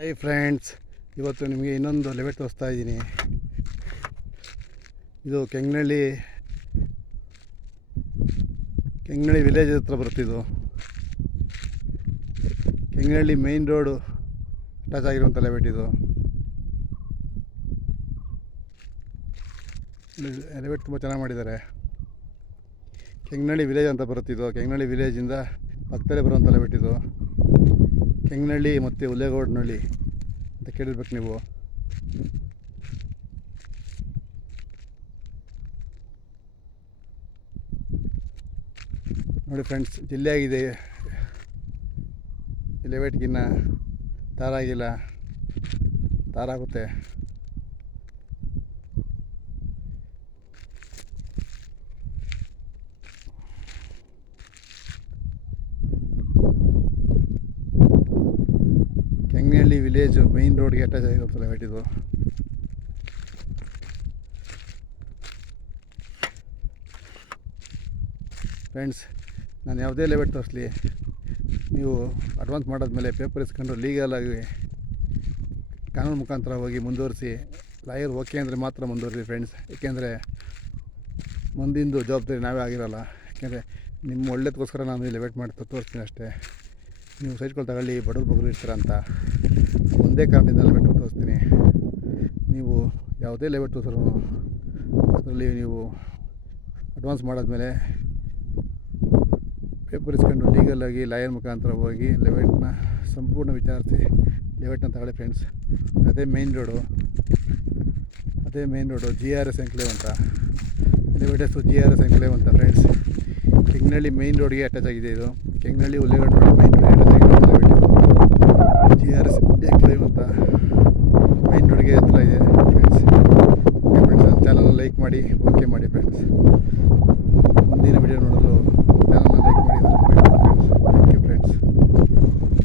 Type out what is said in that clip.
Hi friends, ಇವತ್ತು ನಿಮಗೆ ಇನ್ನೊಂದು ಲೆವೆಟ್ ತೋರಿಸ್ತಾ ಇದ್ದೀನಿ. ಇದು ಕೆಂಗನಹಳ್ಳಿ ವಿಲೇಜ್ ಹತ್ರ ಬರ್ತಿದ್ದು. ಕೆಂಗನಹಳ್ಳಿ ಮೇನ್ ರೋಡು ಟಚ್ ಆಗಿರುವಂಥ ಲೆವೆಟ್ ಇದು. ಲೆವೆಟ್ ತುಂಬ ಚೆನ್ನಾಗಿ ಮಾಡಿದ್ದಾರೆ. ಕೆಂಗನಹಳ್ಳಿ ವಿಲೇಜ್ ಅಂತ ಬರುತ್ತಿದ್ದು. ಕೆಂಗನಹಳ್ಳಿ ವಿಲೇಜಿಂದ ಪಕ್ಕದಲ್ಲೇ ಬರುವಂಥ ಲೆವೆಟ್ ಇದು. ಕೆಂಗನಹಳ್ಳಿ ಮತ್ತು ಹುಲ್ಲೇಗೌಡನಹಳ್ಳಿ ಅಂತ ಕೇಳಿರ್ಬೇಕು ನೀವು. ನೋಡಿ ಫ್ರೆಂಡ್ಸ್, ಜಿಲ್ಲೆ ಆಗಿದೆ. ಲೆವೆಟ್ಗಿನ್ನ ತಾರಾಗಿಲ್ಲ, ತಾರಾಗುತ್ತೆ. ಕೆಂಗನಹಳ್ಳಿ ವಿಲೇಜು ಮೇನ್ ರೋಡ್ಗೆ ಅಟ್ಯಾಚ್ ಆಗಿರುತ್ತೆ ಲೆವೆಟ್ ಇದು. ಫ್ರೆಂಡ್ಸ್, ನಾನು ಯಾವುದೇ ಲೆವೆಟ್ ತೋರಿಸ್ಲಿ, ನೀವು ಅಡ್ವಾನ್ಸ್ ಮಾಡಾದ್ಮೇಲೆ ಪೇಪರ್ ಇಸ್ಕೊಂಡು ಲೀಗಲಾಗಿ ಕಾನೂನು ಮುಖಾಂತರ ಹೋಗಿ ಮುಂದುವರಿಸಿ. ಲಾಯರ್ ಓಕೆ ಅಂದರೆ ಮಾತ್ರ ಮುಂದುವರಿಸಿ ಫ್ರೆಂಡ್ಸ್. ಏಕೆಂದರೆ ಮುಂದಿಂದು ಜವಾಬ್ದಾರಿ ನಾವೇ ಆಗಿರಲ್ಲ. ಏಕೆಂದರೆ ನಿಮ್ಮ ಒಳ್ಳೇದಕ್ಕೋಸ್ಕರ ನಾನು ಇಲ್ಲಿ ಲೆವೆಟ್ ಮಾಡಿ ತೋರಿಸ್ತೀನಿ ಅಷ್ಟೇ. ನೀವು ಸೈಟ್ಗಳು ತಗೊಳ್ಳಿ, ಬಡವ್ರು ಬಗ್ರು ಇರ್ತೀರ ಅಂತ ಒಂದೇ ಕಾರಣದಿಂದ ಲೆವೆಟ್ ತೋರಿಸ್ತೀನಿ. ನೀವು ಯಾವುದೇ ಲೆವೆಟ್ ತೋರಿಸ್ರು ಅದರಲ್ಲಿ ನೀವು ಅಡ್ವಾನ್ಸ್ ಮಾಡಾದ್ಮೇಲೆ ಪೇಪರ್ ಇಸ್ಕೊಂಡು ಲೀಗಲಾಗಿ ಲಾಯರ್ ಮುಖಾಂತರ ಹೋಗಿ ಲೆವೆಟ್ನ ಸಂಪೂರ್ಣ ವಿಚಾರಿಸಿ ಲೆವೆಟ್ನ ತಗೊಳ್ಳಿ ಫ್ರೆಂಡ್ಸ್. ಅದೇ ಮೇನ್ ರೋಡು GRS ಎನ್ಕ್ಲೇವ್ ಅಂತ. ಲೆವೆಟ್ ಹೆಸರು GRS ಎನ್ಕ್ಲೇವ್ ಅಂತ ಫ್ರೆಂಡ್ಸ್. ಕೆಂಗನಹಳ್ಳಿ ಮೇನ್ ರೋಡ್ಗೆ ಅಟ್ಯಾಚ್ ಆಗಿದೆ ಇದು. ಕೆಂಗನಹಳ್ಳಿ ಹುಲ್ಲೇಗೌಡನಹಳ್ಳಿ ಮೇನ್ ರೋಡ್ಗೆ ಅಟ್ಯಾಚ್ ಆಗಿದೆ ಲೆವೆಟ್ ಇದು. GRS ಎನ್ಕ್ಲೇವ್ ಅಂತ ಮೇನ್ ರೋಡ್ಗೆ ಹತ್ರ ಇದೆ ಫ್ರೆಂಡ್ಸ್. ಫ್ರೆಂಡ್ಸ್, ಚಾನಲ್ ಲೈಕ್ ಮಾಡಿ, ಓಕೆ ಮಾಡಿ ಫ್ರೆಂಡ್ಸ್. ಮುಂದಿನ ವಿಡಿಯೋ ನೋಡಲು ಚಾನಲ್